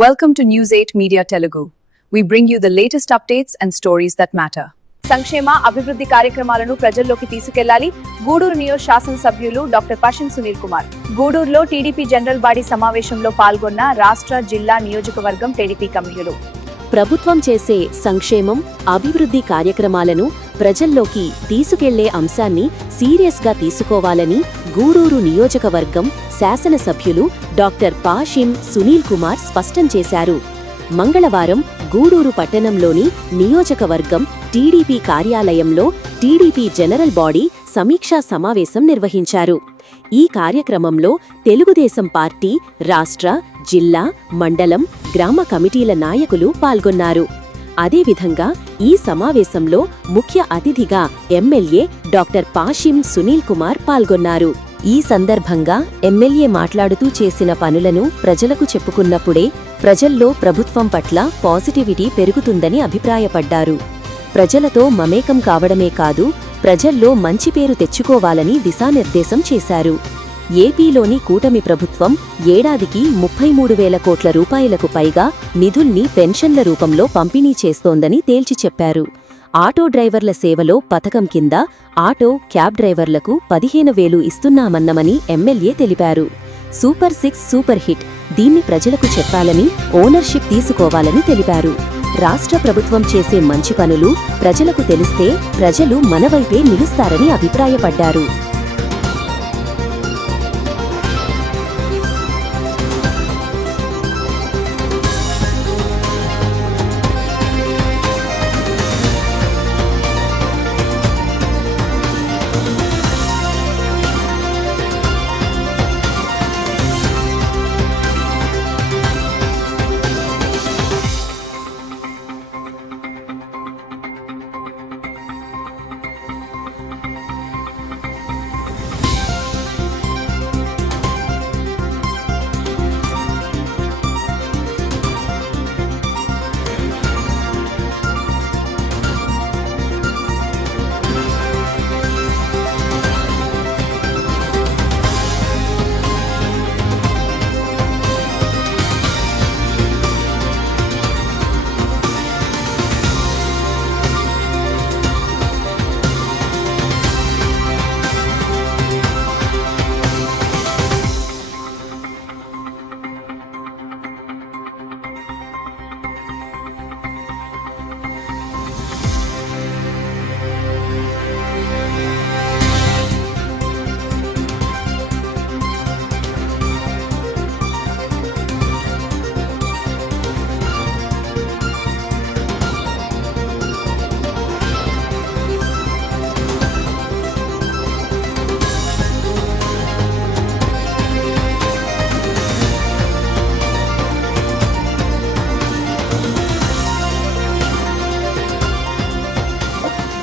Welcome to News 8 Media Telugu. We bring you the latest updates and stories that matter. సంక్షేమ అభివృద్ధి కార్యక్రమాలను ప్రజల్లోకి తీసుకెళ్లాలి. గూడూరు నియోజక శాసనసభ్యులు డాక్టర్ పాషిం సునీల్ కుమార్ గూడూరులో టీడీపీ జనరల్ బాడీ సమావేశంలో పాల్గొన్న రాష్ట్ర జిల్లా నియోజకవర్గం టీడీపీ కమిటీలు ప్రభుత్వం చేసే సంక్షేమం అభివృద్ధి కార్యక్రమాలను ప్రజల్లోకి తీసుకెళ్లే అంశాన్ని సీరియస్గా తీసుకోవాలని గూడూరు నియోజకవర్గం శాసనసభ్యులు డాక్టర్ పాషిం సునీల్ కుమార్ స్పష్టం చేశారు. మంగళవారం గూడూరు పట్టణంలోని నియోజకవర్గం టీడీపీ కార్యాలయంలో టీడీపీ జనరల్ బాడీ సమీక్షా సమావేశం నిర్వహించారు. ఈ కార్యక్రమంలో తెలుగుదేశం పార్టీ రాష్ట్ర, జిల్లా, మండలం, గ్రామ కమిటీల నాయకులు పాల్గొన్నారు. అదేవిధంగా ఈ సమావేశంలో ముఖ్య అతిథిగా ఎమ్మెల్యే డాక్టర్ పాషిం సునీల్ కుమార్ పాల్గొన్నారు. ఈ సందర్భంగా ఎమ్మెల్యే మాట్లాడుతూ చేసిన పనులను ప్రజలకు చెప్పుకున్నప్పుడే ప్రజల్లో ప్రభుత్వం పట్ల పాజిటివిటీ పెరుగుతుందని అభిప్రాయపడ్డారు. ప్రజలతో మమేకం కావడమే కాదు, ప్రజల్లో మంచి పేరు తెచ్చుకోవాలని దిశానిర్దేశం చేశారు. ఏపీలోని కూటమి ప్రభుత్వం ఏడాదికి 33,000 కోట్ల రూపాయలకు పైగా నిధుల్ని పెన్షన్ల రూపంలో పంపిణీ చేస్తోందని తేల్చి చెప్పారు. ఆటో డ్రైవర్ల సేవలో పథకం కింద ఆటో, క్యాబ్ డ్రైవర్లకు 15,000 ఇస్తున్నామన్నమని ఎమ్మెల్యే తెలిపారు. సూపర్ 6 సూపర్ హిట్, దీన్ని ప్రజలకు చెప్పాలని, ఓనర్షిప్ తీసుకోవాలని తెలిపారు. రాష్ట్ర ప్రభుత్వం చేసే మంచి పనులు ప్రజలకు తెలిస్తే ప్రజలు మనవైపే నిలుస్తారని అభిప్రాయపడ్డారు.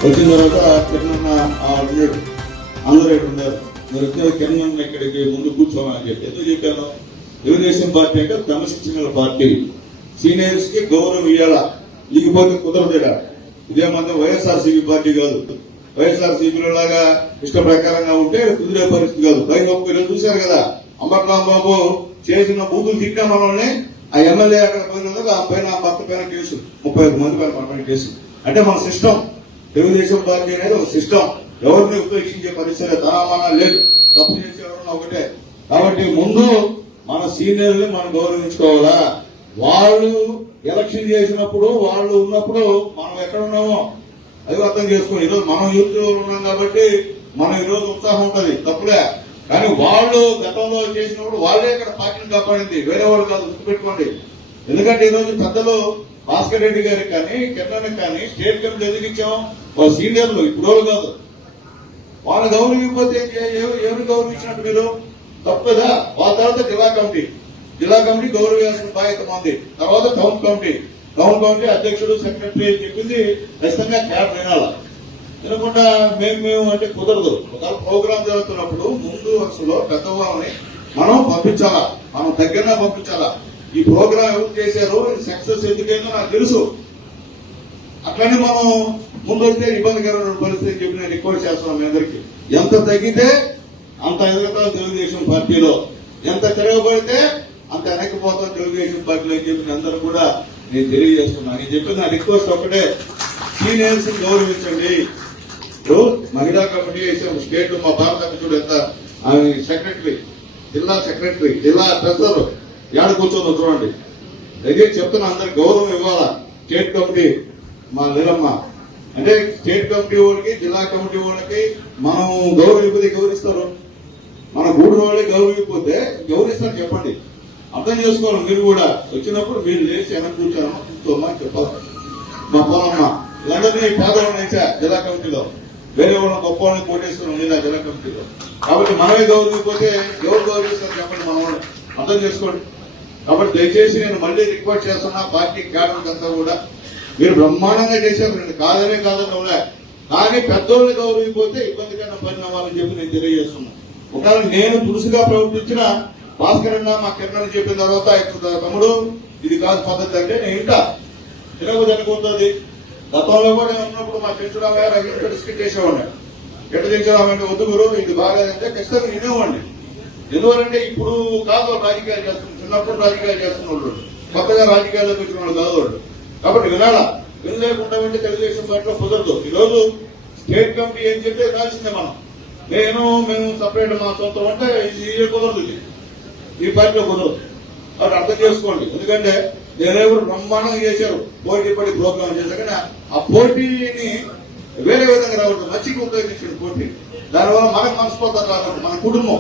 వచ్చిన తర్వాత కిరణ్ అడిగాడు, అందరూ ఇక్కడ ఉన్నారు, మీరు వచ్చిన కిరణ్ ఇక్కడికి ముందు కూర్చోమని చెప్పి ఎందుకు చెప్పాను? తెలుగుదేశం పార్టీ అంటే క్రమశిక్షణ పార్టీ, సీనియర్స్ కి గౌరవం ఇవ్వాలా, ఇకపోతే కుదరదు. ఇదేమంతా వైఎస్ఆర్సీపీ పార్టీ కాదు. వైఎస్ఆర్సీపీలో లాగా ఇష్ట ప్రకారంగా ఉంటే కుదిరే పరిస్థితి కాదు. పైగా ఒక్కరు చూశారు కదా, అంబట్రామ్ బాబు చేసిన బూతులు తిట్టిన మనల్ని ఆ ఎమ్మెల్యే అక్కడ పోయినందుకు ఆ పైన భర్త పైన కేసు, 35 మంది పైన కేసు. అంటే మన సిస్టమ్, తెలుగుదేశం పార్టీ అనేది ఒక సిస్టమ్. ఎవరిని ఉపేక్షించే పరిస్థితి తనమన్నా లేదు, తప్పు చేసే ఎవరన్నా ఒకటే. కాబట్టి ముందు మన సీనియర్లు మనం గౌరవించుకోవాలా. వాళ్ళు ఎలక్షన్ చేసినప్పుడు, వాళ్ళు ఉన్నప్పుడు మనం ఎక్కడ ఉన్నామో అది అర్థం చేసుకోండి. ఈరోజు మనం యూత్ ఉన్నాం కాబట్టి మనం ఈరోజు ఉత్సాహం ఉంటుంది, తప్పులే. కానీ వాళ్ళు గతంలో చేసినప్పుడు వాళ్ళే ఇక్కడ పార్టీని కాపాడింది, వేరే వాళ్ళు కాదు, గుర్తుపెట్టుకోండి. ఎందుకంటే ఈరోజు పెద్దలు భాస్కర్ రెడ్డి గారికి కానీ, కిరణ్ కానీ స్టేట్ కమిటీ ఎందుకు ఇచ్చాం? వాళ్ళ సీనియర్లు, ఇప్పుడు కాదు. వాళ్ళు గౌరవించకపోతే ఎవరు గౌరవించినట్టు? మీరు తప్పు కదా. వాళ్ళ తర్వాత జిల్లా కమిటీ గౌరవించాల్సిన బాధ్యత ఉంది. తర్వాత టౌన్ కమిటీ అధ్యక్షుడు, సెక్రటరీ చెప్పింది ఖచ్చితంగా క్యాబ్ వినాలా. వినకుండా మేము అంటే కుదరదు. ఒక ప్రోగ్రామ్ జరుగుతున్నప్పుడు ముందు వరుసలో పెద్దవాళ్ళని మనం పంపించాలా, మనం దగ్గరగా పంపించాలా. ఈ ప్రోగ్రామ్ ఎవరు చేశారు, సక్సెస్ ఎందుకైందో నాకు తెలుసు. అట్లనే మనం ముందు వస్తే ఇబ్బందికరమైన పరిస్థితి చెప్పి నేను రిక్వెస్ట్ చేస్తున్నాం మీ అందరికీ. ఎంత తగ్గితే అంత ఎదుగుతాం తెలుగుదేశం పార్టీలో, ఎంత తిరగబడితే అంత వెనక్కిపోతాం తెలుగుదేశం పార్టీలో అని చెప్పి అందరూ కూడా నేను తెలియజేస్తున్నాను. నేను చెప్పిన నా రిక్వెస్ట్ ఒకటే, సీనియర్స్ గౌరవించండి. ఇప్పుడు మహిళా కమిటీ వేసాము స్టేట్, మా భారత అధ్యక్షుడు ఎంత సెక్రటరీ, జిల్లా సెక్రటరీ, జిల్లా ట్రెజరర్ ఏడ కూర్చొని చూడండి. దగ్గర చెప్తున్నా అందరికి గౌరవం ఇవ్వాలా. స్టేట్ కమిటీ మా లీలమ్మ అంటే స్టేట్ కమిటీ వాళ్ళకి, జిల్లా కమిటీ వాళ్ళకి మనం గౌరవింపది గౌరవిస్తారు, మన గూడు వాళ్ళకి గౌరవించకపోతే గౌరవిస్తారు చెప్పండి. అర్థం చేసుకోవాలి. మీరు కూడా వచ్చినప్పుడు మీరు లేచి వెనక్కి కూర్చోనమ్మా, కూర్చోమ్మా అని చెప్పాలి. మా పొలమ్మ వీళ్ళందరినీ పేదవాళ్ళని వేసా జిల్లా కమిటీలో, వేరే వాళ్ళని గొప్ప వాళ్ళని కోటేస్తున్నాం లేదా జిల్లా కమిటీలో. కాబట్టి మనమే గౌరవించకపోతే ఎవరు గౌరవిస్తారు చెప్పండి, మన వాళ్ళు అర్థం చేసుకోండి. కాబట్టి దయచేసి నేను మళ్ళీ రిక్వెస్ట్ చేస్తున్నా పార్టీ క్యాడర్ అంతా కూడా, మీరు బ్రహ్మాండంగా చేశారు, కాదనే కాదన్నా, కానీ పెద్దోళ్ళు గౌరవించకపోతే ఇబ్బందికరమైన పరిణామాలని చెప్పి నేను తెలియజేస్తున్నాను. ఒకవేళ నేను దురుసుగా ప్రవర్తించిన భాస్కర్ అన్న మా కిరణ్ చెప్పిన తర్వాత తమ్ముడు ఇది కాదు పద్ధతి అంటే నేను ఇంకా తినకు అనుకుంటుంది. గతంలో కూడా ఉన్నప్పుడు మా చెంచురామయ్య డిస్కస్ చేసేవాడిని. ఎట్లా చేసేవామంటే వద్దు గురు ఇది బాగాలేదంటే ఖచ్చితంగా వినేవాడిని. ఎందువలంటే ఇప్పుడు కాదు రాజకీయాలు చేస్తున్నారు, చిన్నప్పుడు రాజకీయాలు చేస్తున్న వాళ్ళు, కొత్తగా రాజకీయాల్లోకి వచ్చిన వాళ్ళు కాదు వాళ్ళు. కాబట్టి వినాలా, వినలేకుండా ఉంటే తెలుగుదేశం పార్టీలో కుదరదు. ఈరోజు స్టేట్ కమిటీ ఏం చెప్తే రాల్సిందే మనం. మేము సపరేట్ మా సొంతం అంటే ఇది కుదరదు, ఈ పార్టీలో కుదరదు. కాబట్టి అర్థం చేసుకోండి. ఎందుకంటే నేనెవరు బ్రహ్మాండంగా చేశారు, పోటీ పడి ప్రోగ్రాం చేశారు, కానీ ఆ పోటీని వేరే విధంగా రావద్దు, మంచిగా ఉపయోగించాడు పోటీ. దానివల్ల మనకు మనస్పోతారు రావద్దు. మన కుటుంబం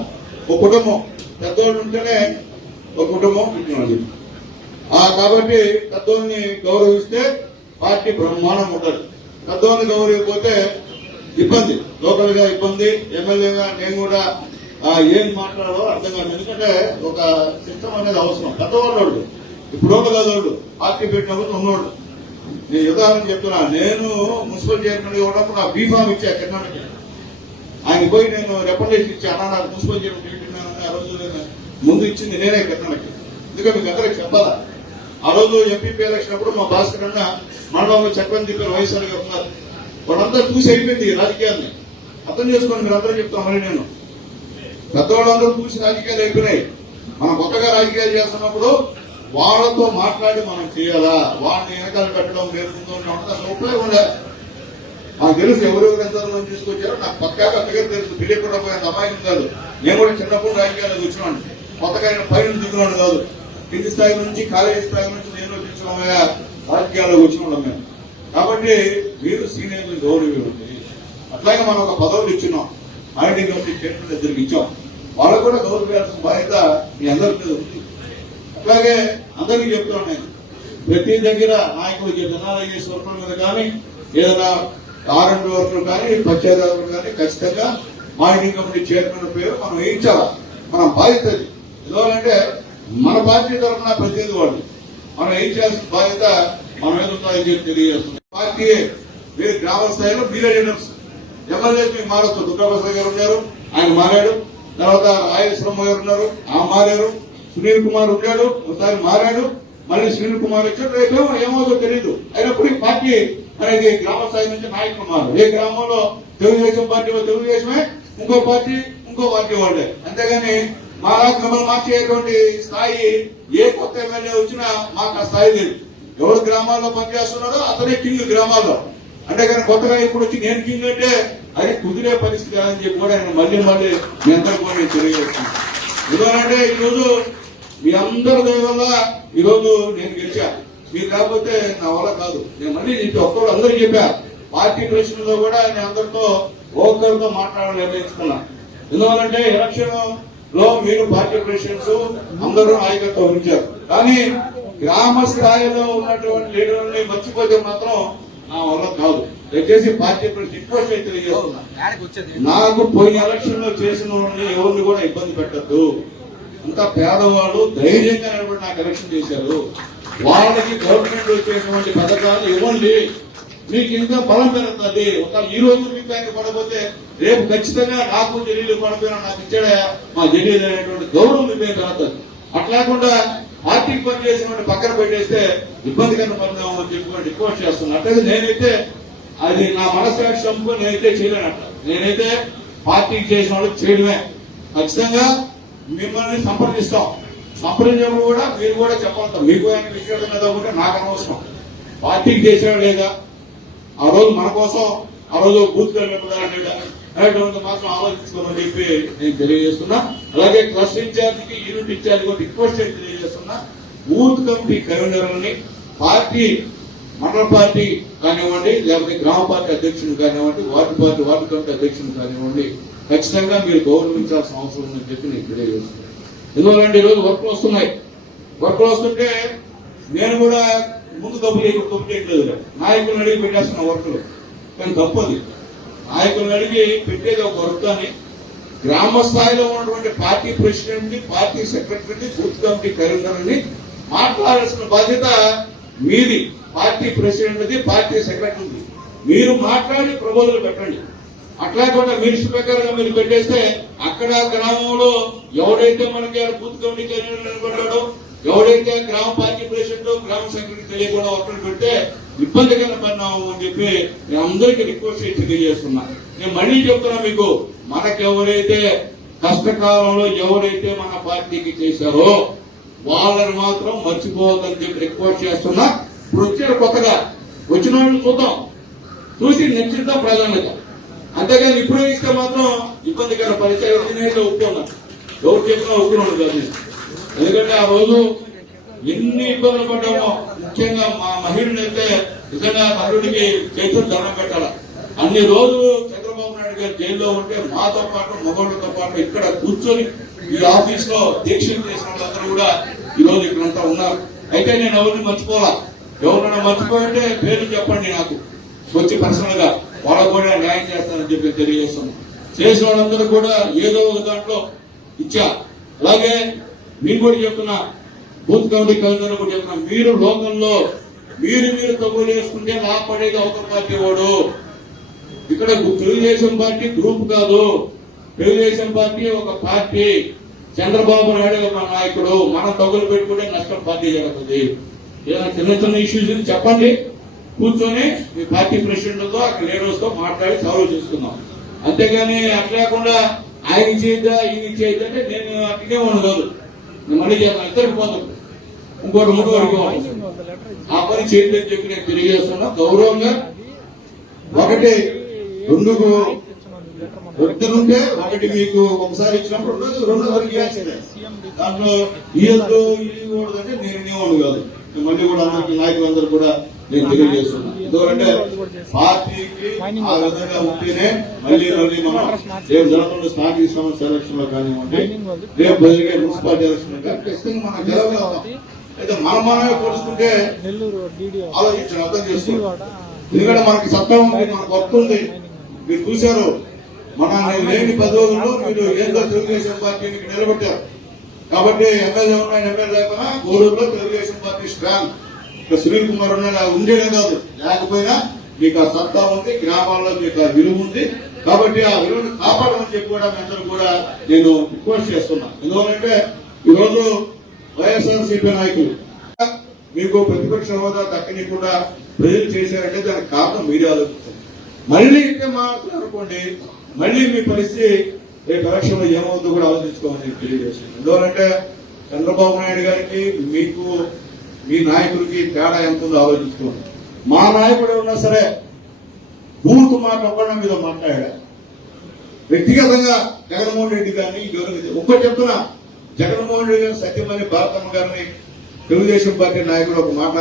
ఒక కుటుంబం, పెద్దోళ్ళు ఉంటేనే ఒక కుటుంబం. కాబట్టి పెద్దోళ్ళని గౌరవిస్తే పార్టీ బ్రహ్మాండం ఉంటుంది. పెద్దోళ్ళని గౌరవించకపోతే ఇబ్బంది, లోకల్ గా ఇబ్బంది. ఎమ్మెల్యేగా నేను కూడా ఏం మాట్లాడాలో అర్థం కాదు. ఎందుకంటే ఒక సిస్టమ్ అనేది అవసరం. పెద్దవాళ్ళు ఇప్పుడు కాదు, పార్టీ పెట్టినప్పుడు ఉన్నోళ్ళు. నేను ఉదాహరణ చెప్తున్నా, నేను మున్సిపల్ చైర్మన్ ఉన్నప్పుడు నా బీఫామ్ ఇచ్చా కిరణానికి. ఆయన పోయి నేను రికమెండేషన్ ఇచ్చా, అన్నా నాకు మున్సిపల్ చైర్మన్ ఆ రోజు ముందు ఇచ్చింది నేనే కిరణానికి. ఎందుకంటే మీకు అందరికి చెప్పాలా, ఆ రోజు ఎంపీపీ ఎలక్షన్ అప్పుడు మా భాస్కర్ అన్న మండలంలో చక్రం తిప్పారు, వయసుగా ఉన్నారు. వాళ్ళంతా చూసి అయిపోయింది రాజకీయాన్ని. అర్థం చేసుకోండి, మీరు అందరూ చెప్తాం. మరి నేను పెద్దవాళ్ళందరూ చూసి రాజకీయాలు అయిపోయినాయి. మనం కొత్తగా రాజకీయాలు చేస్తున్నప్పుడు వాళ్ళతో మాట్లాడి మనం చేయాలా, వాళ్ళని వెనకాల పెట్టడం నేర్పుకుంటూ ఉంటుంది. అసలు ఉపయోగం ఉండాలి. నాకు తెలుసు ఎవరెవరు ఎంత తీసుకొచ్చారో నాకు పక్కాగా దగ్గర తెలుసు. తెలియకుండా పోయిన అమాయకం కాదు. నేను కూడా చిన్నప్పుడు రాజకీయాలకు వచ్చినాను. కొత్తగా పైన దిగున్నాను కాదు, కింది స్థాయి నుంచి కాలేజీ స్థాయి నుంచి నేను వచ్చిన రాజకీయాల్లోకి వచ్చినాం మేము. కాబట్టి మీరు సీనియర్లు గౌరవించండి. అట్లాగే మనం ఒక పదవులు ఇచ్చినాం, మానిటరింగ్ కమిటీ చైర్మన్ ఇద్దరికి ఇచ్చాం. వాళ్ళకు కూడా గౌరవించాల్సిన బాధ్యత మీ అందరి మీద ఉంది. అట్లాగే అందరికీ చెప్తున్నాను, నేను ప్రతి దగ్గర నాయకులకి జనాలయ్యేసి వర్కుల మీద కానీ, ఏదైనా R&D వర్కులు కానీ, పంచాయతీ వర్కులు కానీ ఖచ్చితంగా మానిటరింగ్ కమిటీ చైర్మన్ పేరు మనం వేయించాలా. మనం బాధ్యత అది. ఎందుకంటే మన పార్టీ తరఫున ప్రతినిధి వాళ్ళు, మనం ఏం చేయాల్సిన బాధ్యత మన మీద ఉందని చెప్పి తెలియజేస్తుంది. పార్టీ మీరు గ్రామ స్థాయిలో మీరే లీడర్స్. ఎమ్మెల్యే మీకు మారచ్చు. దుర్గాప్రసాద్ గారు ఉన్నారు, ఆయన మారాడు. తర్వాత రాయలశ్రమ గారు ఉన్నారు, మారారు. సునీల్ కుమార్ ఉన్నాడు, ఒకసారి మారాడు. మళ్ళీ సునీల్ కుమార్ వచ్చాడు. రేపు ఏమవుతుందో తెలియదు. అయినప్పుడు ఈ పార్టీ అనేది గ్రామ స్థాయి నుంచి నాయకులు మారు. ఏ గ్రామంలో తెలుగుదేశం పార్టీ తెలుగుదేశమే, ఇంకో పార్టీ వాళ్ళే. అంతేగాని మిమ్మల్ని మార్చేటువంటి స్థాయి ఏ కొత్త ఎమ్మెల్యే వచ్చినా మాకు ఆ స్థాయి లేదు. ఎవరు గ్రామాల్లో పనిచేస్తున్నారో అతనే కింగ్ గ్రామాల్లో. అంటే కానీ కొత్తగా ఇప్పుడు వచ్చి నేను కింగ్ అంటే అది కుదిరే పరిస్థితి కాదని చెప్పి కూడా నేను మళ్ళీ మీ అందరూ కూడా నేను తెలియజేస్తున్నాను. ఎందుకంటే ఈరోజు మీ అందరి వల్ల ఈరోజు నేను గెలిచా. మీరు కాకపోతే నా వల్ల కాదు. నేను మళ్ళీ చెప్పి ఒక్కరు అందరూ చెప్పా. పార్టీ ప్రెసిడెంట్ లో కూడా నేను అందరితో ఒక్కరితో మాట్లాడాలని నిర్ణయించుకున్నా. ఎందుకంటే ఎలక్షన్ లో మీరు పార్టీ ప్రెసిడెంట్స్ అందరూ నాయకత్వం వహించారు. కానీ గ్రామ స్థాయిలో ఉన్నటువంటి లీడర్లని మర్చిపోతే మాత్రం నా వల్ల కాదు. దయచేసి పార్టీ రిక్వెస్ట్ అయితే తెలియజేస్తున్నా, నాకు పోయిన ఎలక్షన్ లో చేసిన వాళ్ళని ఎవరిని కూడా ఇబ్బంది పెట్టద్దు. అంతా పేదవాళ్ళు ధైర్యంగా నిలబడి నాకు ఎలక్షన్ చేశారు. వాళ్ళకి గవర్నమెంట్ వచ్చేటువంటి పథకాలు ఇవ్వండి, మీకు ఇంకా బలం పెరుగుతుంది. ఒక ఈ రోజు మీకు ఆయన పడకపోతే రేపు ఖచ్చితంగా నాకు జల్లీలు పడిపోయినా నాకు ఇచ్చాడా మా జల్లీలు అనేటువంటి గౌరవం మీ మీద పెరుగుతుంది. అట్లాకుండా పార్టీకి పనిచేసిన పక్కన పెట్టేస్తే ఇబ్బందికరమైన పరిణామం అని చెప్పుకొని రిక్వెస్ట్ చేస్తున్నా. అట్లయితే నేనైతే అది నా మనస్సాక్షి చంపుకొని నేనైతే చేయలేనట్ట. నేనైతే పార్టీకి చేసిన వాళ్ళు చేయడమే. ఖచ్చితంగా మిమ్మల్ని సంప్రదిస్తాం. సంప్రదించినప్పుడు కూడా మీరు కూడా చెప్పాలి. మీకు ఆయన వ్యక్తిగతం మీద ఒకటి నాకు అనవసరం. పార్టీకి చేసాడు లేదా, ఆ రోజు మన కోసం ఆ రోజు బూత్ అనేటువంటి మాత్రం ఆలోచించుకోమని చెప్పి నేను తెలియజేస్తున్నా. అలాగే క్లస్టర్ ఇన్ఛార్జికి యూనిట్ ఇన్ఛార్జ్ కూడా రిక్వెస్ట్ తెలియజేస్తున్నా. బూత్ కమిటీ కన్వీనర్లని పార్టీ మండల పార్టీ కానివ్వండి, లేకపోతే గ్రామ పార్టీ అధ్యక్షుడు కానివ్వండి, వార్డు కమిటీ అధ్యక్షుడు కానివ్వండి, ఖచ్చితంగా మీరు గౌరవించాల్సిన అవసరం ఉందని చెప్పి నేను తెలియజేస్తున్నాను. ఎందుకంటే ఈరోజు వర్క్లు వస్తున్నాయి. వర్క్లు వస్తుంటే నేను కూడా ముందు కప్పు చేయట్లేదు. నాయకులను అడిగి పెట్టేస్తున్న వర్క్లు, కానీ తప్పది. నాయకులను అడిగి పెట్టేది ఒక వర్క్ అని గ్రామ స్థాయిలో ఉన్నటువంటి party president, party secretary, booth committee కన్వీనర్ని మాట్లాడాల్సిన బాధ్యత మీది. పార్టీ ప్రెసిడెంట్ది, పార్టీ సెక్రటరీది. మీరు మాట్లాడి ప్రబోధనలు పెట్టండి. అట్లా కూడా మీరు ఇష్ట ప్రకారంగా మీరు పెట్టేస్తే అక్కడ గ్రామంలో ఎవడైతే మనకి బూత్ కమిటీ కన్వీనర్ అనుకుంటాడో, ఎవడైతే గ్రామ పార్టీ ప్రెసిడెంట్, గ్రామ సెక్రటరీ తెలియకుండా ఒకరు పెడితే ఇబ్బందికరమైన పరిణామం అని చెప్పి నేను అందరికీ రిక్వెస్ట్ చేసి తెలియజేస్తున్నా. నేను మళ్ళీ చెప్తున్నా మీకు, మనకు ఎవరైతే కష్టకాలంలో ఎవరైతే మన పార్టీకి చేశారో వాళ్ళని మాత్రం మర్చిపోవద్దని చెప్పి రిక్వెస్ట్ చేస్తున్నా. ఇప్పుడు వచ్చారు కొత్తగా వచ్చిన వాళ్ళు చూద్దాం, చూసి నచ్చిద్దాం ప్రాధాన్యత. అంతేగాని ఇప్పుడే ఇస్తే మాత్రం ఇబ్బందికర పరిచయం ఒప్పుకున్నాను. ఎవరు చెప్పినా ఒప్పుకున్నాను కాదు. ఎందుకంటే ఆ రోజు ఎన్ని ఇబ్బందులు పడ్డామో, ముఖ్యంగా మా మహిళలు అయితే నిజంగా అల్లుడికి చేతులు దండం పెట్టాల. అన్ని రోజులు చంద్రబాబు నాయుడు గారు జైల్లో ఉంటే మాతో పాటు మగవాళ్ళతో పాటు ఇక్కడ కూర్చొని ఈ ఆఫీస్ లో దీక్షలు చేసిన వాళ్ళందరూ కూడా ఈ రోజు ఇక్కడంతా ఉన్నారు. అయితే నేను ఎవరిని మర్చిపోవాలా, ఎవరైనా మర్చిపోయింటే పేరు చెప్పండి నాకు వచ్చి పర్సనల్ గా, వాళ్ళకు కూడా న్యాయం చేస్తానని చెప్పి తెలియజేస్తున్నాను. చేసిన వాళ్ళందరూ కూడా ఏదో ఒక దాంట్లో ఇచ్చా. అలాగే మీరు కూడా చెప్తున్నా, బూత్ కమిటీ కన్వీనర్ కూడా చెప్తున్నా, మీరు లోకంలో మీరు తగ్గులు వేసుకుంటే లాభపడేది అవతల పార్టీ వాడు. ఇక్కడ తెలుగుదేశం పార్టీ గ్రూప్ కాదు, తెలుగుదేశం పార్టీ ఒక పార్టీ. చంద్రబాబు నాయుడు మా నాయకుడు. మనం తగులు పెట్టుకుంటే నష్టం పార్టీ జరుగుతుంది. ఏదైనా చిన్న ఇష్యూస్ చెప్పండి, కూర్చొని మీ పార్టీ ప్రెసిడెంట్తో అక్కడ లీడర్స్ తో మాట్లాడి సాల్వ్ చేసుకుందాం. అంతేగాని అట్లా లేకుండా ఆయన చేయద్దా ఈయన చేయద్దా అంటే నేను అట్లనే ఉండదు. నేను మళ్ళీ ఇద్దరికి పోతాం, ఇంకోటి ముందుకు ఆ పని చేయదని చెప్పి నేను తెలియజేస్తున్నా. గౌరవంగా ఒకటి రెండుకు ఉంటే ఒకటి మీకు ఒకసారి ఇచ్చినప్పుడు రెండు వరకు దాంట్లో ఇయ్యద్దు ఇవ్వకూడదంటే నేను ఇవ్వను కాదు. మళ్ళీ కూడా అందరికి నాయకులందరూ కూడా నేను తెలియజేస్తున్నా. ఎందుకంటే పార్టీకి ఆ విధంగా ఉంటేనే మళ్ళీ మనం రేపు జరుగుతున్న స్థానిక సంస్థ ఎలక్షన్ లో కానివ్వండి, రేపు జరిగే మున్సిపాలిటీ ఎలక్షన్ ఖచ్చితంగా మనం గెలవగలుగుతాం. అయితే మనమే పోల్చుకుంటే ఆలోచించిన అర్థం చేస్తున్నాం. ఎందుకంటే మనకి సత్తా ఉంది, మనకు వర్క్ ఉంది. మీరు చూశారు, మన లేని 10 రోజుల్లో మీరు ఏందో తెలుగుదేశం పార్టీని నిలబెట్టారు. కాబట్టి ఎమ్మెల్యే ఉన్న ఎమ్మెల్యే లేకపోయినా గూడూరులో తెలుగుదేశం పార్టీ స్ట్రాంగ్. ఇక సునీల్ కుమార్ ఉండేదే కాదు, లేకపోయినా మీకు ఆ సత్తా ఉంది, గ్రామాల్లో మీకు ఆ విలువ ఉంది. కాబట్టి ఆ విలువను కాపాడమని చెప్పి కూడా మీ అందరూ కూడా నేను రిక్వెస్ట్ చేస్తున్నా. ఎందుకంటే ఈరోజు వైఎస్ఆర్సీపీ నాయకులు మీకు ప్రతిపక్ష హోదా దక్కనీయకుండా ప్రజలు చేశారంటే దానికి కారణం మీరే ఆలోచించారు. మళ్ళీ ఇంకే మాట్లాడుకోండి, మళ్ళీ మీ పరిస్థితి రేపు ఎలక్షన్ లో ఏమవుతుందో కూడా ఆలోచించుకోమని తెలియజేస్తుంది. ఎందుకంటే చంద్రబాబు నాయుడు గారికి మీకు మీ నాయకుడికి తేడా ఎంత ఉందో ఆలోచించుకోండి. మా నాయకుడు ఉన్నా సరే బూత్ మాట ఒక్కడం మీద మాట్లాడా. వ్యక్తిగతంగా జగన్మోహన్ రెడ్డి గారిని ఒక్కటి చెప్తున్నా, జగన్మోహన్ రెడ్డి గారిని సత్యమణి భారతమ్మ గారిని తెలుగుదేశం పార్టీ నాయకుడు ఒక మాట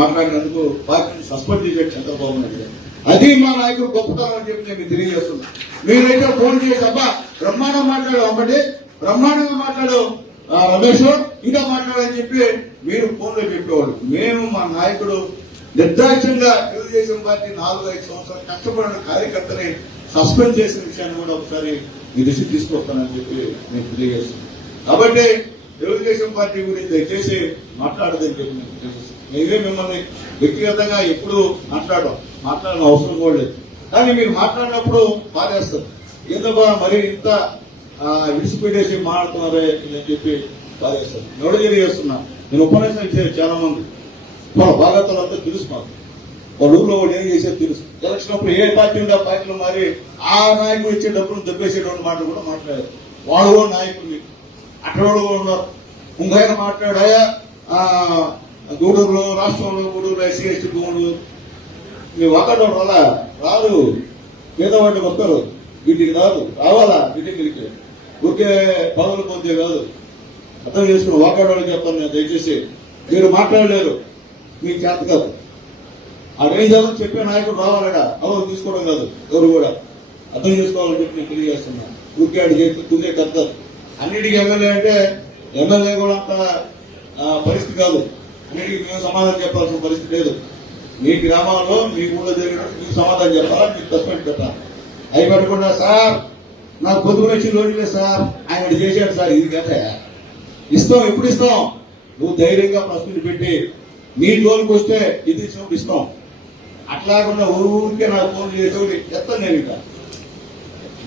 మాట్లాడినందుకు పార్టీని సస్పెండ్ చేశాడు చంద్రబాబు నాయుడు గారు. అది మా నాయకుడు గొప్పతనం అని చెప్పి నేను తెలియజేస్తున్నా. మీరైతే ఫోన్ చేసి అబ్బా బ్రహ్మాండం మాట్లాడు, ఒకటి బ్రహ్మాండంగా మాట్లాడు రమేష్, ఇంకా మాట్లాడని చెప్పి మీరు ఫోన్ లో చెప్పేవాడు. మేము మా నాయకుడు నిర్దాక్ష్యంగా తెలుగుదేశం పార్టీ 4-5 సంవత్సరాలు కష్టపడిన కార్యకర్తని సస్పెండ్ చేసిన విషయాన్ని కూడా ఒకసారి మీ దృష్టి తీసుకొస్తానని చెప్పి నేను తెలియజేస్తున్నాను. కాబట్టి తెలుగుదేశం పార్టీ గురించి దయచేసి మాట్లాడదని చెప్పి నేను తెలియజేస్తాను. మేమే మిమ్మల్ని వ్యక్తిగతంగా ఎప్పుడు మాట్లాడడం అవసరం కూడా లేదు. కానీ మీరు మాట్లాడినప్పుడు బాధేస్తారు. ఎందుకు మరి ఇంత విడిచిపెట్టేసి మాట్లాడుతున్నారే అని చెప్పి బాధేస్తారు. ఎవరు తెలియజేస్తున్నా, నేను ఉపన్యాసం ఇచ్చే చాలా మంది వాళ్ళ బాధ్యతలంతా తెలుసు. మాకు వాళ్ళ ఊళ్ళో వాళ్ళు ఏం చేసేది తెలుసు. ఎలక్షన్ అప్పుడు ఏ పార్టీ ఉంటే ఆ పార్టీలో మారి ఆ నాయకుడు ఇచ్చే డబ్బులు దెబ్బేసేటువంటి మాట కూడా మాట్లాడారు. వాళ్ళు నాయకుడిని అక్కడ కూడా ఉన్నారు. ఇంకైనా మాట్లాడాయా గూడూరులో రాష్ట్రంలో గూడూరు ఎస్సీ ఎస్టీ భూములు మీ వాకడం వల్ల రాదు, పేదవాడికి వస్తారు, వీటికి రాదు, రావాలా వీటికి ఊరికే పదవులు పొందే కాదు. అర్థం చేసుకుని వాకాడవాళ్ళకి చెప్తాను నేను, దయచేసి మీరు మాట్లాడలేరు, మీకు చేత కాదు. ఆ రేంజ్ అని చెప్పే నాయకుడు రావాలడా, అవరు తీసుకోవడం కాదు ఎవరు కూడా. అర్థం చేసుకోవాలని చెప్పి నేను తెలియజేస్తున్నా. ఊరికే ఆడి చేస్తుందే కథ. అన్నిటికీ ఎమ్మెల్యే అంటే ఎమ్మెల్యే కూడా అంత పరిస్థితి కాదు. అన్నిటికీ మేము సమాధానం చెప్పాల్సిన పరిస్థితి లేదు. మీ గ్రామాల్లో మీ ఊళ్ళో జరిగినట్టు మీకు సమాధానం చెప్పాలా, మీకు సస్పెండ్ పెట్టాలి. అవి పెట్టకుండా సార్ నాకు పొద్దున వచ్చి రోజులే సార్ ఆయన చేశాడు సార్, ఇది కథ ఇస్తాం. ఎప్పుడు ఇస్తాం? నువ్వు ధైర్యంగా ప్రశ్నలు పెట్టి నీ టోల్కి వస్తే ఇది ఇచ్చినప్పుడు ఇస్తాం. అట్లాకుండా ఊరికే నాకు ఫోన్ చేసేవాడు ఎత్తాను నేను. ఇంకా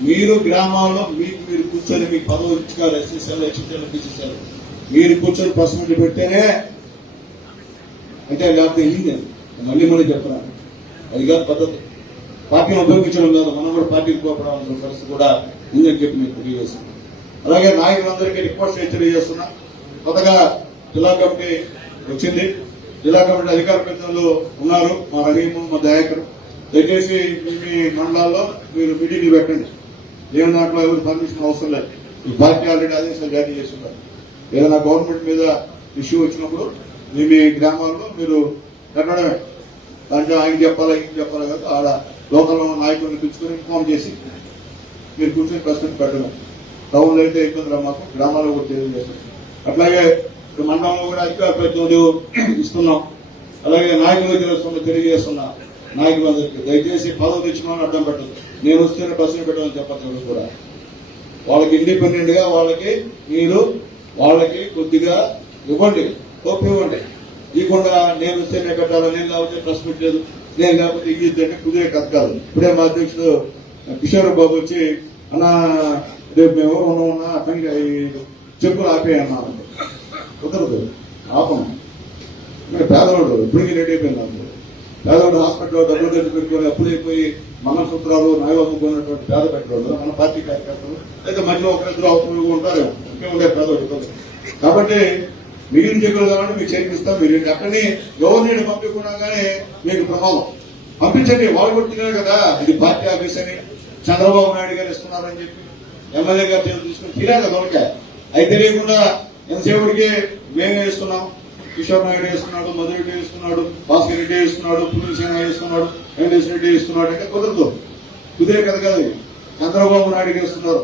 మీరు గ్రామాల్లో మీకు మీరు కూర్చొని మీకు పదవులు ఇచ్చుకోవాలి, ఎస్సీసీలు హెచ్సీసీలు బీసీసీలు మీరు కూర్చొని ప్రశ్నలు పెడితేనే అంటే లేకపోతే అయింది. మళ్ళీ చెప్తున్నాను, అది కాదు పద్ధతి. పార్టీని ఉపయోగించడం కాదు, మనం కూడా పార్టీకి పోపడాల్సిన పరిస్థితి కూడా ఉందని చెప్పి నేను తెలియజేస్తున్నాను. అలాగే నాయకులందరికీ రిక్వెస్ట్ తెలియజేస్తున్నా. కొత్తగా జిల్లా కమిటీ వచ్చింది. జిల్లా కమిటీ అధికార ప్రతినిధులు ఉన్నారు, మా రహీము, మా దయాకర్. దయచేసి మీ మండలాల్లో మీరు మీటింగ్లు పెట్టండి. ఏం దాంట్లో ఎవరు పర్మిషన్ అవసరం లేదు. ఈ పార్టీ ఆల్రెడీ ఆదేశాలు జారీ చేస్తున్నారు. ఏదైనా గవర్నమెంట్ మీద ఇష్యూ వచ్చినప్పుడు మీ గ్రామాల్లో మీరు పెట్టడమే. దాంట్లో ఆయన చెప్పాలా ఈయన చెప్పాలా కాదు, ఆడ లోకల్ నాయకులను పిలుచుకొని ఇన్ఫార్మ్ చేసి మీరు కూర్చొని ప్రశ్న పెట్టడం. టౌన్లో అయితే ఇబ్బంది మాకు, గ్రామాల్లో కూడా తెలియజేస్తాం. అట్లాగే ఇప్పుడు మండలంలో కూడా అధికార ప్రతినిధులు ఇస్తున్నాం. అలాగే నాయకులు తెలియజేస్తున్నా. నాయకులందరికీ దయచేసి పదవి తెచ్చిన వాళ్ళని అడ్డం పెట్టదు. నేను వస్తేనే ప్రశ్న పెట్టాలని చెప్పచ్చు కూడా. వాళ్ళకి ఇండిపెండెంట్ గా వాళ్ళకి కొద్దిగా ఇవ్వండి, కోపం ఇవ్వండి. ఇవ్వకుండా నేను వస్తేనే పెట్టాలి, నేను లేకపోతే ప్రశ్న పెట్టలేదు, నేను లేకపోతే ఇద్దంటే కుదిరే కథ కాదు. ఇప్పుడే మా అధ్యక్షుడు కిషోర్ బాబు వచ్చి అన్నా రేపు మేము ఎవరు ఉన్నా అతనికి చెప్పులు ఆపేయన్నారు. కుదరదు, ఆపం. పేదవాడు ఇప్పటికీ రెడీ అయిపోయింది. పేదవాడు హాస్పిటల్లో డబ్బులు ఖర్చు పెట్టుకొని అప్పులు అయిపోయి మంగళసూత్రాలు నాయలు అమ్ముకున్నటువంటి పేద పెట్టారు మన పార్టీ కార్యకర్తలు. అయితే మధ్యలో ఒకరిద్దరు అవసరం ఉంటారు, ఇంకేముండే పేదవాడు. కాబట్టి మిగిలిన చెక్కులు కావాలంటే మీకు చేపిస్తాం. మీరు అక్కడిని గవర్నమెంట్ పంపించకుండా కానీ మీకు ప్రమాదం. పంపించండి, వాళ్ళు కొట్టినారు కదా ఇది పార్టీ ఆఫీస్ అని చంద్రబాబు నాయుడు గారు ఇస్తున్నారని చెప్పి ఎమ్మెల్యే గారు తీసుకుని తీరాక దొరకాయ. అవి తెలియకుండా ఎంతసేపటికి మేమే ఇస్తున్నాం, కిషోర్ నాయుడు వేస్తున్నాడు, మధురెడ్డి వేస్తున్నాడు, భాస్కర్ రెడ్డి వేస్తున్నాడు, పునీసేన వేస్తున్నాడు, వెంకటేశ్వర రెడ్డి వేస్తున్నాడు అంటే కుదరదు. కుదిరే కథ కాదు. చంద్రబాబు నాయుడు వేస్తున్నారు,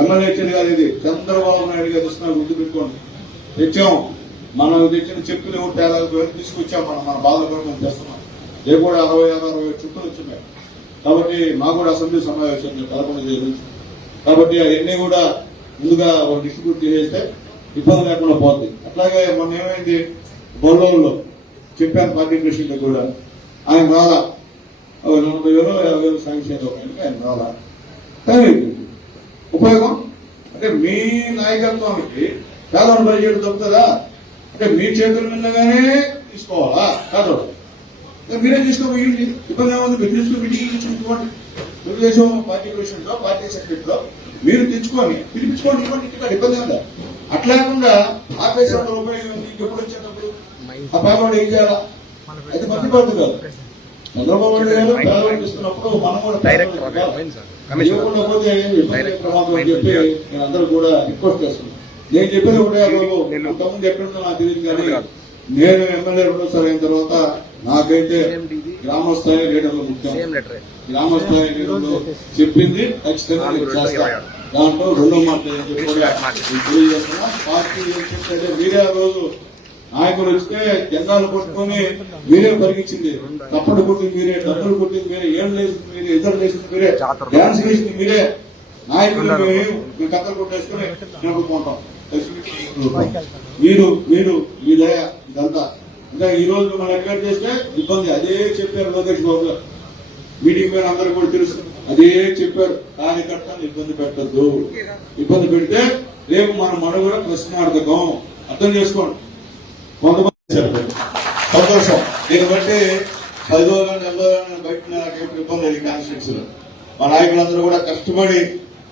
ఎమ్మెల్యే ఇచ్చింది కాదు, ఇది చంద్రబాబు నాయుడు గారు ఇస్తున్నారు. గుర్తు పెట్టుకోండి. తెచ్చాం, మనం తెచ్చిన చెప్పులు ఎవరు తేడా తీసుకొచ్చాం. మన బాధలు కూడా మనం చేస్తున్నాం. రేపు కూడా 60 చుట్టూ వచ్చినాయి. కాబట్టి మాకు కూడా అసెంబ్లీ సమావేశం 11 నుంచి. కాబట్టి అవన్నీ కూడా ముందుగా డిస్ట్రిబ్యూట్ చేసేస్తే ఇబ్బంది లేకుండా పోతుంది. అట్లాగే మొన్న ఏమైంది, బొల్లలో చెప్పాను పార్టీ ప్రెసిడెంట్ కూడా, ఆయన రాలా. 40,000 50,000 శాంక్షన్ ఆయన రాలా. ఉపయోగం అంటే మీ నాయకత్వానికి పేదవాడు బడ్జెట్ దొరుకుతుందా అంటే మీ చేతుల మీదగానే తీసుకోవాలా? కాదు, మీరే తీసుకోబోయింది. ఇబ్బంది ఏముంది? మీరు తీసుకుని మీటింగ్ తెచ్చుకోండి. తెలుగుదేశం పార్టీ ప్రెసిడెంట్ లో, పార్టీ సెక్రటరీలో మీరు తెచ్చుకొని పిలిపించుకోండి, ఇవ్వండి. ఇక్కడ ఇబ్బంది ఉందా? అట్లా కాకుండా ఆపేసిన ఉపయోగం ఎప్పుడు వచ్చేటప్పుడు ఆ పేదవాడు ఏం చేయాలా? అయితే మంచి పద్ధతి కాదు. చంద్రబాబు నాయుడు గారు పేదవాడికి ఇస్తున్నప్పుడు మనం కూడా ఇవ్వకుండా పోతే ఇబ్బంది ప్రమాదం అని చెప్పి నేను అందరూ కూడా రిక్వెస్ట్ చేస్తున్నాను. నేను చెప్పేది ఒకటే, అంతకుముందు ఎక్కడున్నా నాకు తెలియదు, కానీ నేను ఎమ్మెల్యే 2సారి అయిన తర్వాత నాకైతే గ్రామస్థాయి లీడర్లు ముఖ్యం. గ్రామస్థాయి లీడర్లు చెప్పింది ఖచ్చితంగా చేస్తారు. దాంట్లో రెండో మాట తెలియజేస్తున్నా. పార్టీ ఏం చెప్తే మీరే ఆ రోజు నాయకులు వస్తే జెండాలు కొట్టుకొని మీరే పరిగించింది, తప్పుడు కొట్టింది మీరే, డబ్బులు కొట్టింది మీరే, ఏళ్ళు వేసింది మీరే, ఇద్దరు వేసింది మీరే, డ్యాన్స్ వేసింది మీరే. నాయకులు మేము కథలు కొట్టేసుకుని నడుపుకుంటాం. మీరు ఈ దయ ఇదంతా అంటే ఈ రోజు మనం ఎక్కడ చేస్తే ఇబ్బంది. అదే చెప్పారు లోకేష్ బాబు గారు మీటింగ్ మీద, అందరూ కూడా తెలుసు. అదే చెప్పారు, కార్యకర్తను ఇబ్బంది పెట్టద్దు. ఇబ్బంది పెడితే రేపు మన మనుగడ ప్రశ్నార్థకం. అర్థం చేసుకోండి. కొంతమంది సంతోషం, దీన్ని బట్టి 10 రోజులు 10 రోజులు బయట నాకు ఇబ్బంది లేదు. కాన్స్టిట్యూన్సీలో మా నాయకులందరూ కూడా కష్టపడి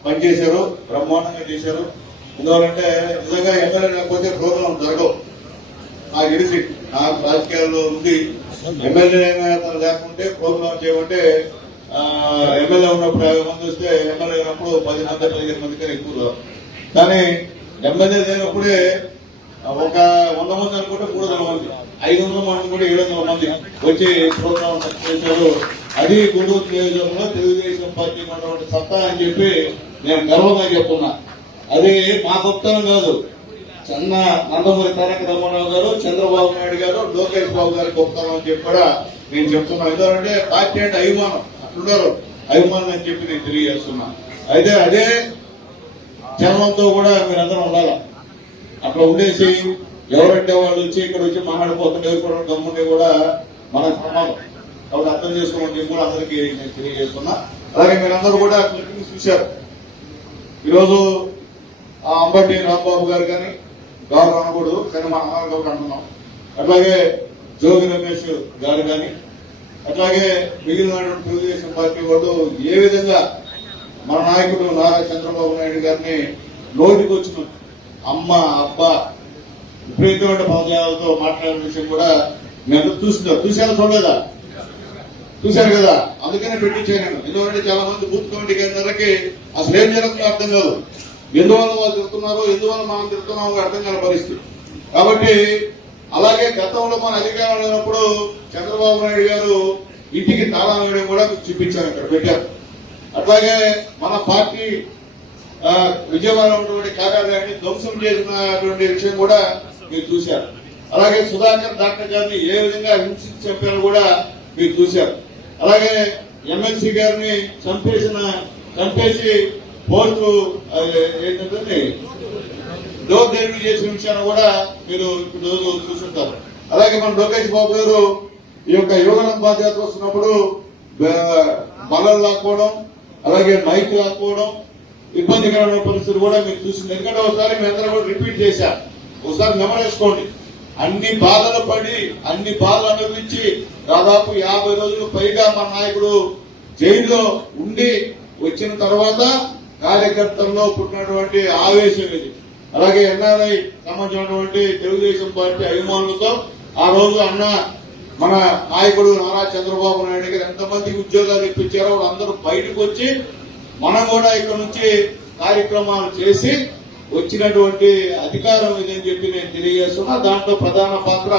పనిచేశారు, బ్రహ్మాండంగా చేశారు. ఎందువల్లంటే నిజంగా ఎమ్మెల్యే లేకపోతే ప్రోగ్రాం జరగవు. నాకు తెలిసి నాకు రాజకీయాల్లో ఉంది, ఎమ్మెల్యే లేకుంటే ప్రోగ్రాం చేయమంటే ఎమ్మెల్యే ఉన్నప్పుడు 50 మంది వస్తే ఎమ్మెల్యే ఉన్నప్పుడు 10 మంది 15 మంది కన్నా ఎక్కువ రావు. కానీ ఎమ్మెల్యే లేనప్పుడే ఒక 100 మంది అనుకుంటే 300 మంది, 500 మంది కూడా 700 మంది వచ్చి ప్రోగ్రాం చేశారు. అది గూడూరు నియోజకవర్గంలో తెలుగుదేశం పార్టీ ఉన్నటువంటి సత్తా అని చెప్పి నేను గర్వంగా చెప్తున్నా. అది మా గొప్పతనం కాదు, నందమూరి తారక రామారావు గారు, చంద్రబాబు నాయుడు గారు, లోకేష్ బాబు గారి గొప్పతనం అని చెప్పి కూడా నేను చెప్తున్నా. ఎందుకంటే పార్టీ అంటే అభిమానం, అట్లున్నారు అభిమానం అని చెప్పి నేను తెలియజేస్తున్నా. అయితే అదే చర్మంతో కూడా మీరందరూ ఉండాలి. అట్లా ఉండేసి ఎవరంటే వాళ్ళు వచ్చి ఇక్కడ వచ్చి మాట్లాడిపోతుంటే ఎవరు గమ్ముంటే కూడా మనకు ప్రమాదం. కాబట్టి అర్థం చేసుకోమని చెప్పి కూడా అందరికీ నేను తెలియజేస్తున్నా. అలాగే మీరందరూ కూడా క్లిప్పింగ్స్ చూశారు. ఈరోజు అంబటి రాంబాబు గారు కానీ గౌరవం అనకూడదు కానీ మన అమ్మ గౌరవం అంటున్నాం. అట్లాగే జోగి రమేష్ గారు కానీ అట్లాగే మిగిలినటువంటి తెలుగుదేశం పార్టీ వాళ్ళు ఏ విధంగా మన నాయకుడు నారా చంద్రబాబు నాయుడు గారిని నోటికి వచ్చిన అమ్మ అబ్బా విపరీతమైన పదజాలతో మాట్లాడిన విషయం కూడా మేము చూశారా చూడలేదా? చూశారు కదా, అందుకనే పెట్టించాను. ఎందుకంటే చాలా మంది బూత్ కమిటీ కేంద్రాలకి అసలు ఏం జరుగుతుందో అర్థం కాదు, ఎందువల్ల వాళ్ళు తిరుగుతున్నారు, ఎందువల్ల మనం తిరుగుతున్నామో అర్థం కాని పరిస్థితి. కాబట్టి అలాగే గతంలో మన అధికారంలో ఉన్నప్పుడు చంద్రబాబు నాయుడు గారు ఇంటికి తాళం వేయడం కూడా చూపించారు, ఇక్కడ పెట్టారు. అట్లాగే మన పార్టీ విజయవాడలో ఉన్నటువంటి కార్యాలయాన్ని ధ్వంసం చేసినటువంటి విషయం కూడా మీరు చూశారు. అలాగే సుధాకర్ డాక్టర్ గారిని ఏ విధంగా హింసించి చంపారో కూడా మీరు చూశారు. అలాగే ఎమ్మెల్సీ గారిని చంపేసి కోర్టు ఏంటంటే డోర్ డెలివరీ చేసిన విషయాన్ని కూడా మీరు ఇప్పుడు చూస్తుంటారు. అలాగే మన లోకేష్ బాబు గారు ఈ యొక్క యువగలం పాదయాత్ర వస్తున్నప్పుడు బల్లలు లాక్కోవడం, అలాగే మైక్ లాక్కోవడం, ఇబ్బందికరమైన పరిస్థితులు కూడా మీరు చూసింది. ఎందుకంటే ఒకసారి మీ అందరూ కూడా రిపీట్ చేశారు, ఒకసారి గమనించుకోండి. అన్ని బాధలు పడి అన్ని బాధలు అనుభవించి దాదాపు 50 రోజులు పైగా మన నాయకుడు జైల్లో ఉండి వచ్చిన తర్వాత కార్యకర్తల్లో పుట్టినటువంటి ఆవేశం ఇది. అలాగే ఎన్ఆర్ఐ సంబంధించినటువంటి తెలుగుదేశం పార్టీ అభిమానులతో ఆ రోజు అన్న మన నాయకుడు నారా చంద్రబాబు నాయుడు గారు ఎంతమందికి ఉద్యోగాలు ఇప్పించారో వాళ్ళందరూ బయటకు వచ్చి మనం కూడా ఇక్కడ నుంచి కార్యక్రమాలు చేసి వచ్చినటువంటి అధికారం ఇదని చెప్పి నేను తెలియజేస్తున్నా. దాంట్లో ప్రధాన పాత్ర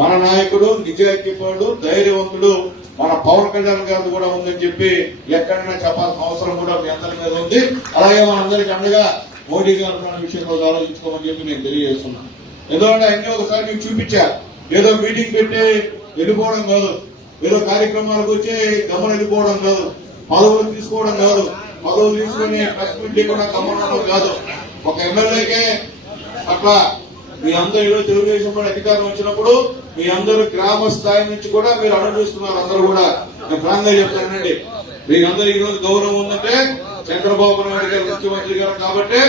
మన నాయకుడు, నిజాయితీపరుడు, ధైర్యవంతుడు మన పవన్ కళ్యాణ్ గారు కూడా ఉందని చెప్పి ఎక్కడైనా చెప్పాల్సిన అవసరం కూడా మీ అందరి మీద ఉంది. అలాగే మనందరికీ అండగా మోడీ గారు ఉన్న విషయంలో ఆలోచించుకోమని చెప్పి నేను తెలియజేస్తున్నాను. ఎందుకంటే అన్ని ఒకసారి మీకు చూపించారు, ఏదో మీటింగ్ పెట్టి వెళ్ళిపోవడం కాదు, ఏదో కార్యక్రమాలకు వచ్చి గమనం వెళ్ళిపోవడం కాదు, పదవులు తీసుకోవడం కాదు, పదవులు తీసుకుని ప్రెస్ మీట్ కూడా గమనం కాదు. ఒక ఎమ్మెల్యేకే అట్లా మీ అందరూ ఈరోజు తెలుగుదేశం కూడా అధికారం వచ్చినప్పుడు మీ అందరూ గ్రామ స్థాయి నుంచి కూడా మీరు అనుభవిస్తున్నారు. అందరూ కూడా నేను ఫ్రాంక్ గా చెప్తానండి, మీకందరూ ఈ రోజు గౌరవం ఉందంటే చంద్రబాబు నాయుడు గారు ముఖ్యమంత్రి గారు కాబట్టి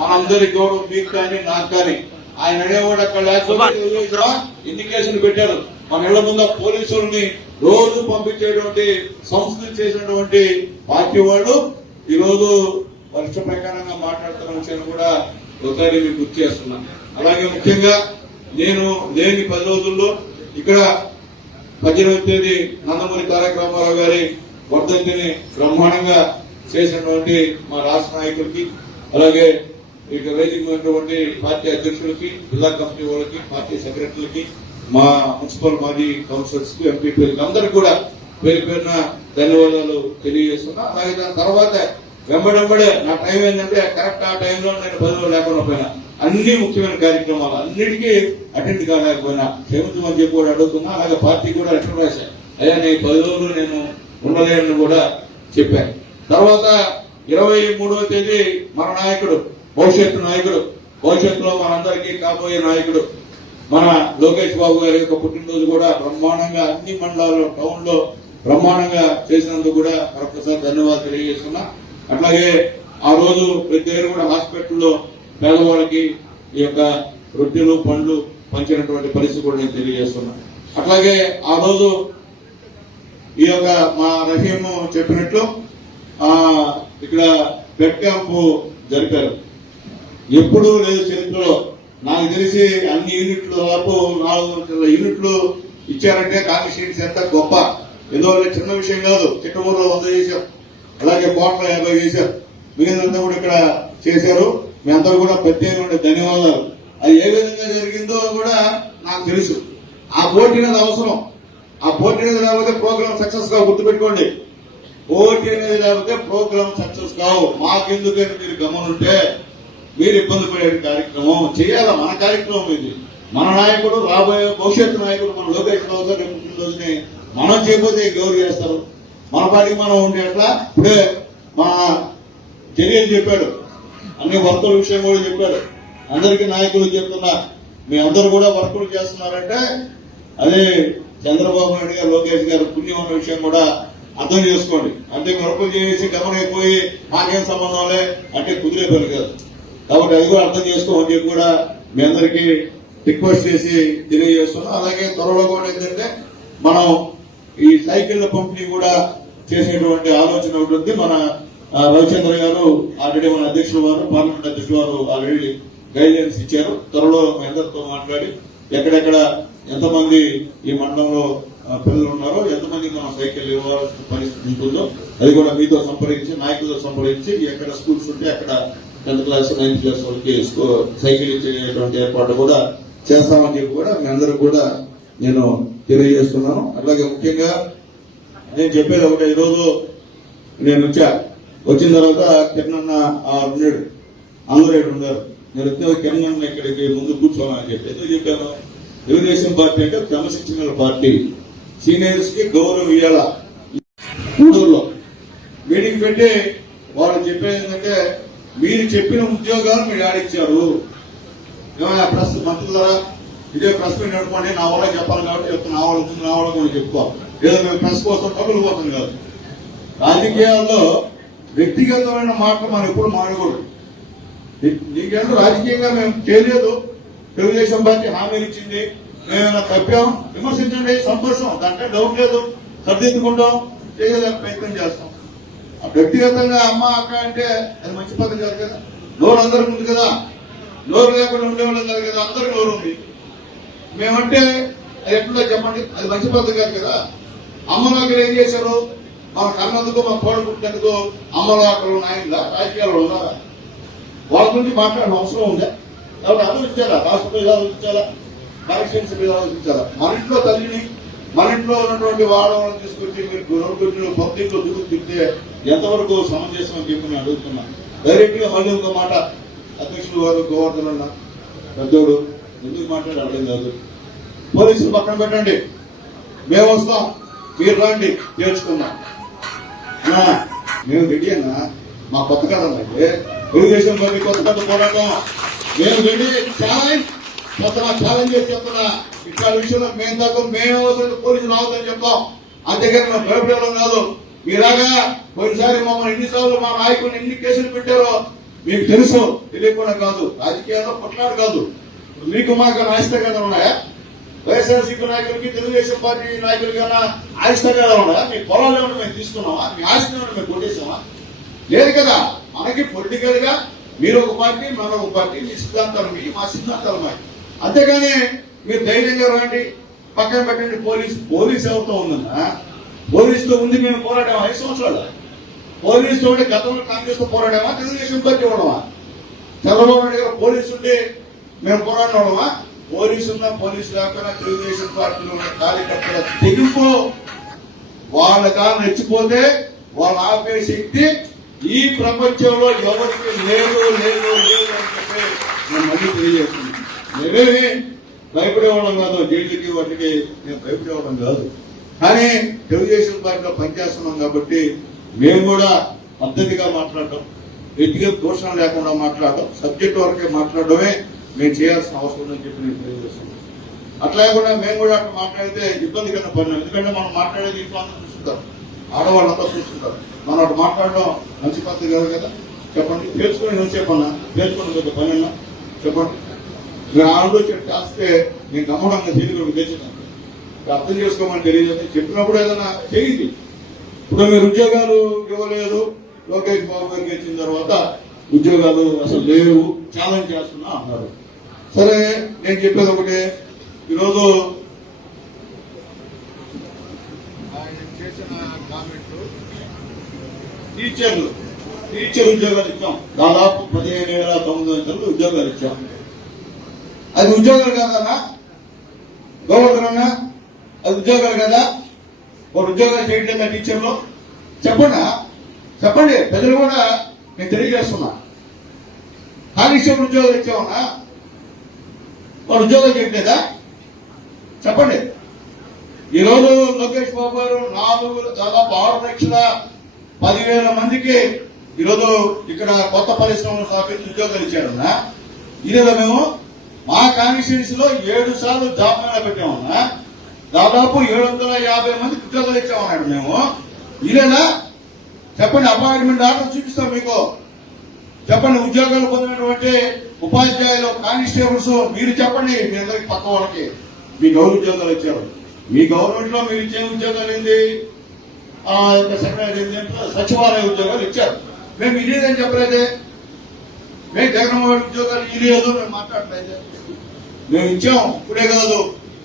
మనందరి గౌరవం మీకు కానీ నాకు కానీ. ఆయన అనేవాడు అక్కడ లేకపోతే ఎన్ని కేసులు పెట్టారు, మన ఇళ్ల ముందు పోలీసుల్ని రోజు పంపించేటువంటి సంస్కృతి చేసినటువంటి పార్టీ వాళ్ళు ఈ రోజు వర్ష ప్రకారంగా మాట్లాడుతున్న విషయాన్ని కూడా ఒకసారి మీకు గుర్తు చేస్తున్నాను. అలాగే ముఖ్యంగా నేను లేని 10 రోజుల్లో ఇక్కడ 18వ తేదీ నందమూరి తారక రామారావు గారి వర్ధంతిని బ్రహ్మాండంగా చేసినటువంటి మా రాష్ట్ర నాయకులకి, అలాగే ఇక వేదిక ఉన్నటువంటి పార్టీ అధ్యక్షులకి, జిల్లా కమిటీ వాళ్ళకి, పార్టీ సెక్రటరీలకి, మా మున్సిపల్ మాజీ కౌన్సిలర్స్ కి, ఎంపీపీలకి అందరికి కూడా పేరు పేరున ధన్యవాదాలు తెలియజేస్తున్నా. అలాగే దాని తర్వాత వెంబడే నా టైం ఏంటంటే కరెక్ట్ ఆ టైంలో నేను 10 రోజులు లేకుండా పోయినా అన్ని ముఖ్యమైన కార్యక్రమాలు అన్నిటికీ అటెండ్ కాలేకపోయినా క్షమించమని చెప్పి కూడా అడుగుతున్నా. అలాగే పార్టీ కూడా లెటర్ రాశాను, అయ్యా నేను 10 రోజులు నేను ఉండలేనని కూడా చెప్పాను. తర్వాత 23వ తేదీ మన నాయకుడు, భవిష్యత్తులో మనందరికీ కాబోయే నాయకుడు మన లోకేష్ బాబు గారి యొక్క పుట్టినరోజు కూడా బ్రహ్మాండంగా అన్ని మండలాల్లో టౌన్ లో బ్రహ్మాండంగా చేసినందుకు కూడా మరొకసారి ధన్యవాదాలు తెలియజేస్తున్నా. అట్లాగే ఆ రోజు ప్రతి దగ్గర కూడా హాస్పిటల్లో పేదవాళ్ళకి ఈ యొక్క రొట్టెలు పండ్లు పంచినటువంటి పరిస్థితి కూడా నేను తెలియజేస్తున్నా. అట్లాగే ఆ రోజు ఈ యొక్క మా రహీము చెప్పినట్లు ఇక్కడ బ్లడ్ క్యాంపు జరిపారు. ఎప్పుడూ లేదు చరిత్రలో. నాకు తెలిసి అన్ని యూనిట్లు దాదాపు 400 యూనిట్లు ఇచ్చారంటే కాన్స్టిట్యూన్సీ ఎంత గొప్ప. ఎందువల్ల చిన్న విషయం కాదు. చిట్టమూరులో 100 చేశారు, అలాగే కోట్ల 50 చేశారు, మిగిలినంతా కూడా ఇక్కడ చేశారు. మీ అందరూ కూడా ప్రత్యేకమైన ధన్యవాదాలు. అది ఏ విధంగా జరిగిందో కూడా నాకు తెలుసు. ఆ పోటీ అనేది అవసరం. ఆ పోటీ అనేది లేకపోతే ప్రోగ్రామ్ సక్సెస్ కావు. గుర్తుపెట్టుకోండి, పోటీ అనేది లేకపోతే ప్రోగ్రామ్ సక్సెస్ కావు. మాకెందుకని మీరు గమనుంటే మీరు ఇబ్బంది పడే కార్యక్రమం చేయాలా. మన కార్యక్రమం ఇది. మన నాయకుడు, రాబోయే భవిష్యత్తు నాయకుడు మన లోకేష్ బాబు గారు రేపు రోజుని మనం చేయకపోతే గౌరవ చేస్తారు. మన పాటికి మనం ఉంటే ఎట్లా. ఇప్పుడే మన చర్యలు చెప్పాడు, అన్ని వర్కుల విషయం కూడా చెప్పాడు. అందరికీ నాయకులు చెప్తున్నా, మీ అందరూ కూడా వర్కులు చేస్తున్నారంటే అదే చంద్రబాబు నాయుడు గారు, లోకేష్ గారు పుణ్యం ఉన్న విషయం కూడా అర్థం చేసుకోండి. అంటే వర్కులు చేసి గమనైపోయి మాకేం సంబంధంలే అంటే కుదిరే పని కాదు. కాబట్టి అది కూడా అర్థం చేసుకోమని చెప్పి కూడా మీ అందరికీ రిక్వెస్ట్ చేసి తెలియజేస్తున్నాం. అలాగే త్వరలో కూడా ఏంటంటే మనం ఈ సైకిళ్ల పంపిణీ కూడా చేసేటువంటి ఆలోచన ఉంటుంది. మన రవిచంద్ర గారు ఆల్రెడీ మన అధ్యక్షులు వారు, పార్లమెంట్ అధ్యక్షులు వారు ఆల్రెడీ గైడ్లైన్స్ ఇచ్చారు. త్వరలో మీ అందరితో మాట్లాడి ఎక్కడెక్కడ ఎంతమంది ఈ మండలంలో పిల్లలు ఉన్నారో, ఎంతమందికి మనం సైకిల్ ఇవ్వాల్సిన పరిస్థితి ఉంటుందో అది కూడా మీతో సంప్రదించి, నాయకులతో సంప్రదించి ఎక్కడ స్కూల్స్ ఉంటే అక్కడ 10th క్లాస్ 9th క్లాస్ వాళ్ళకి సైకిల్ ఇచ్చేటువంటి ఏర్పాటు కూడా చేస్తామని చెప్పి కూడా మీ అందరూ కూడా నేను తెలియజేస్తున్నాను. అలాగే ముఖ్యంగా నేను చెప్పేది ఒకటి, ఈరోజు నేను వచ్చిన తర్వాత కిరణ్ ఉన్నాడు, అందరూ ఉన్నారు. నేను వచ్చే కిరణ్ ఇక్కడికి ముందు కూర్చోమని చెప్పి ఎందుకు చెప్పాను. తెలుగుదేశం పార్టీ అంటే క్రమశిక్షణ పార్టీ. సీనియర్స్ కి గౌరవం ఇవ్వాల. ఊళ్ళో మీటింగ్ పెట్టి వాళ్ళు చెప్పేది ఏంటంటే మీరు చెప్పిన ఉద్యోగాలు మీరు ఆడిచ్చారు. ఏమైనా ప్రెస్ మంత్రులారా ఇదే ప్రెస్ మీట్ నడుపుకోండి, నా వాళ్ళకి చెప్పాలి కాబట్టి చెప్తున్నా. నా వాళ్ళ ముందు నా వాళ్ళకి కూడా చెప్పుకోవాలి. ఏదో మేము ప్రెస్ కోసం డబ్బులు కోసం కాదు. రాజకీయాల్లో వ్యక్తిగతమైన మాటలు మనం ఎప్పుడు మాడకూడదు. నీకేంటో రాజకీయంగా మేము చేయలేదు, తెలుగుదేశం పార్టీ హామీలు ఇచ్చింది, మేమేమైనా తప్పాం విమర్శించండి, సంతోషం, దాంట్లో డౌట్ లేదు, సర్దిద్దుకుంటాం, చేయడానికి ప్రయత్నం చేస్తాం. వ్యక్తిగతంగా అమ్మ అక్క అంటే అది మంచి పద్ధతి కాదు కదా. నోరు అందరికి ఉంది కదా, నోరు లేకుండా ఉండేవాళ్ళం కాదు కదా, అందరికి నోరు ఉంది. మేమంటే అది ఎట్లా చెప్పండి, అది మంచి పద్ధతి కాదు కదా. అమ్మలో అక్కడ ఏం చేశారు, మన కన్నందుకు మన కోడ పుట్టినందుకు అమ్మలో అక్కడ నాయకుల రాజకీయాల్లో ఉన్నారా? వాళ్ళ గురించి మాట్లాడిన అవసరం ఉందా? కాబట్టి ఆలోచించాలా, రాష్ట్రంలో ఇలా ఆలోచించాలా, కాన్స్టిట్యూన్సీ మీద ఆలోచించాలా. మన ఇంట్లో తల్లిని, మన ఇంట్లో ఉన్నటువంటి వాళ్ళని తీసుకొచ్చి మీరు నోటుకొచ్చిన పబ్లిక్ లో దూరం తిప్పితే ఎంతవరకు సమంజసం అని చెప్పి నేను అడుగుతున్నా. డైరెక్ట్ గా మళ్ళీ ఇంకో మాట, అధ్యక్షులు వారు గోవర్ధన్ అన్న పెద్దోడు ఎందుకు మాట్లాడి అర్థం కాదు. పోలీసులు పక్కన పెట్టండి, మేము వస్తాం, మీరు రండి చేర్చుకుందాం. మేము రెడీ అన్నా, మా కొత్త కథ అంటే తెలుగుదేశం పార్టీ కొత్త కథ పోరాటం మేము రెడీ. ఛాలెంజ్ చేసి చెప్తున్నా, ఇట్లా విషయంలో మేము తగ్గ మేము పోలీసులు రావద్దని చెప్తాం. అంతేకాని మేము భయపడేవాళ్ళం కాదు. మీలాగా పోయినసారి మమ్మల్ని ఎన్నిసార్లు మా నాయకుడిని ఎన్ని కేసులు పెట్టారో మీకు తెలుసు, తెలియకుండా కాదు. రాజకీయాల్లో కొట్లాడు కాదు. మీకు మాకు ఆయిస్తగానే ఉన్నాయా? వైఎస్ఆర్సీపీ నాయకులకి తెలుగుదేశం పార్టీ నాయకులకైనా ఆయిస్తగానే ఉన్నాయా? మీ పొలాలు ఏమన్నా మేము తీసుకున్నామా? మీ ఆస్తి ఏమన్నా మేము కొట్టేసామా? లేదు కదా. మనకి పొలిటికల్ గా మీరు ఒక పార్టీ, మన ఒక పార్టీ, మీ సిద్ధాంతాలు మీ, మా సిద్ధాంతాలు మాకు. అంతేగాని మీరు ధైర్యంగా రండి, పక్కన పెట్టండి. పోలీస్ ఎవరితో ఉందన్నా? పోలీసుతో ఉంది మేము పోరాడామా 5 సంవత్సరాలు? పోలీసుతో ఉంటే గతంలో కాంగ్రెస్ తో పోరాడామా, తెలుగుదేశం పార్టీ ఉండమా? చంద్రబాబు నాయుడు గారు పోలీసు ఉంటే మేము పోరాడమా? పోలీసు ఉన్నా పోలీసు లేకపోయినా తెలుగుదేశం పార్టీలో ఉన్న కార్యకర్తల తెగింపు వాళ్ళగా రెచ్చిపోతే వాళ్ళ ఆపే శక్తి ఈ ప్రపంచంలో ఎవరికి లేదు లేదు లేదు అని చెప్పి నేను మళ్ళీ తెలియజేస్తున్నాను. మేమేమి భయపడేవాళ్ళం కాదు, జైలుకి వాటికి మేము భయపడేవాళ్ళం కాదు. కానీ తెలుగుదేశం పార్టీలో పనిచేస్తున్నాం కాబట్టి మేము కూడా పద్ధతిగా మాట్లాడటం, వ్యక్తిగత దోషం లేకుండా మాట్లాడటం, సబ్జెక్ట్ వరకే మాట్లాడటమే మేము చేయాల్సిన అవసరం ఉందని చెప్పి నేను తెలియజేస్తున్నాను. అట్లా కూడా మేము కూడా అట్లా మాట్లాడితే ఇబ్బందికరమైన పని. ఎందుకంటే మనం మాట్లాడేది ఇంట్లో అందరూ చూస్తుంటారు, ఆడవాళ్ళంతా చూస్తుంటారు. మనం అటు మాట్లాడడం మంచి పద్ధతి కాదు కదా. చెప్పండి, తెలుసుకుని నేను చెప్పన్నా, తెలుసుకుని ఒక పని అన్నా చెప్పండి. మీరు ఆలోచన చేస్తే నేను నమ్మడంగా తెలుగు తెచ్చినాను, అర్థం చేసుకోమని తెలియజేస్తే చెప్పినప్పుడు ఏదైనా చేయండి. ఇప్పుడు మీరు ఉద్యోగాలు ఇవ్వలేదు, లోకేష్ బాబు గారికి వచ్చిన తర్వాత ఉద్యోగాలు అసలు లేవు, ఛాలెంజ్ చేస్తున్నా అన్నారు. సరే, నేను చెప్పేది ఒకటే, ఈరోజు ఆయన చేసిన కామెంట్లు, టీచర్ ఉద్యోగాలు ఇచ్చాం, దాదాపు 15,900 ఉద్యోగాలు ఇచ్చాం. అది ఉద్యోగాలు కాదన్నా గవర్నర్, అది ఉద్యోగాలు కదా? వాడు ఉద్యోగాలు చేయట్లేదా టీచర్లు? చెప్పండి, ప్రజలు కూడా నేను తెలియజేస్తున్నా. కానిస్టేబుల్ ఉద్యోగాలు ఇచ్చామన్నా, వాడు ఉద్యోగాలు చేయట్లేదా? చెప్పండి. ఈరోజు లోకేష్ బాబు గారు దాదాపు 6,10,000 మందికి ఈరోజు ఇక్కడ కొత్త పరిశ్రమలు స్థాపించి ఉద్యోగాలు ఇచ్చాడన్నా. ఇదేదో మేము మా కాన్స్టిట్యూన్సీ లో 7 సార్లు జాబ్ మేళా పెట్టామన్నా, దాదాపు 750 మందికి ఉద్యోగాలు ఇచ్చామన్నాడు. మేము ఇదేనా? చెప్పండి. అపాయింట్మెంట్ ఆర్డర్ చూపిస్తాం మీకు. చెప్పండి. ఉద్యోగాలు పొందినటువంటి ఉపాధ్యాయులు, కానిస్టేబుల్స్ మీరు చెప్పండి. మీ అందరికి పక్క వాళ్ళకి మీ గౌరవ ఉద్యోగాలు ఇచ్చారు. మీ గవర్నమెంట్ లో మీరు ఇచ్చే ఉద్యోగాలు ఏంది? సచివాలయ ఉద్యోగాలు ఇచ్చారు. మేము ఇదేదని చెప్పలేదే. మేము జగన్మోహన్ ఉద్యోగాలు ఇలేదు మేము మాట్లాడలేదు. మేము ఇచ్చాం. ఇప్పుడే కాదు,